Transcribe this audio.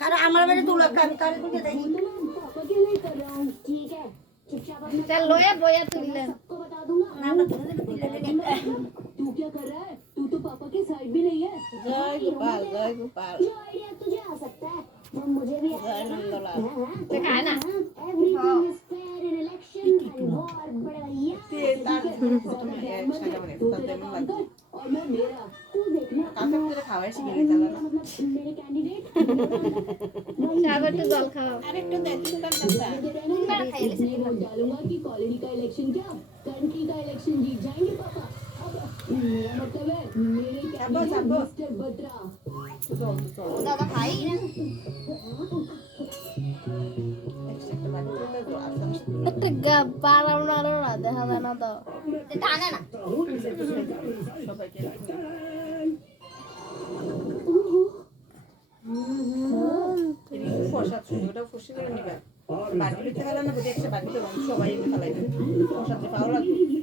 कारण आम्हाला म्हणजे तुला काम तारे कुठे जाईल पापा के लिए कर रहा हूँ ठीक है चुपचाप अपना चल लोया बोया तुल्ले सबको बता दूंगा नाम तुझे दिले तू क्या कर रहा है तू तो पापा के साइड भी नहीं है जय गोपाल जय गोपाल जो आइडिया तुझे आ सकता है वो मुझे भी जय नंदलाल ते काय ना everything is fair in election and war बड़े भैया ते तार প্রথমে একসাথে মানে तू তাতে तेरा মন काम লাগবে कर और मैं मेरा तू देखना কাকে করে খাওয়াই শিখে নিতে হবে मतलब मेरे कैंडिडेट सागर तो जल खाओ আরেকটু দেন সুন্দর কথা इतने वोट डालूंगा कि कॉलोनी का इलेक्शन क्या कंट्री का इलेक्शन जीत जाएंगे पापा अब मेरा मतलब है मेरे कैंडिडेट मिस्टर बत्रा চল চল दादा खाई ना একসাথে বাড়ি চলে যাও আসাম টিকা পারাও না রে না দেখা যায় না তো টানে না সবাইকে ফসা ছিল ওটা ফসি করে নিবা বাড়ি দিতে গেলে না বুঝে একটা বাড়িতে সবাই এনে ফেলাই দেবে ফসা যে পাওয়া লাগবে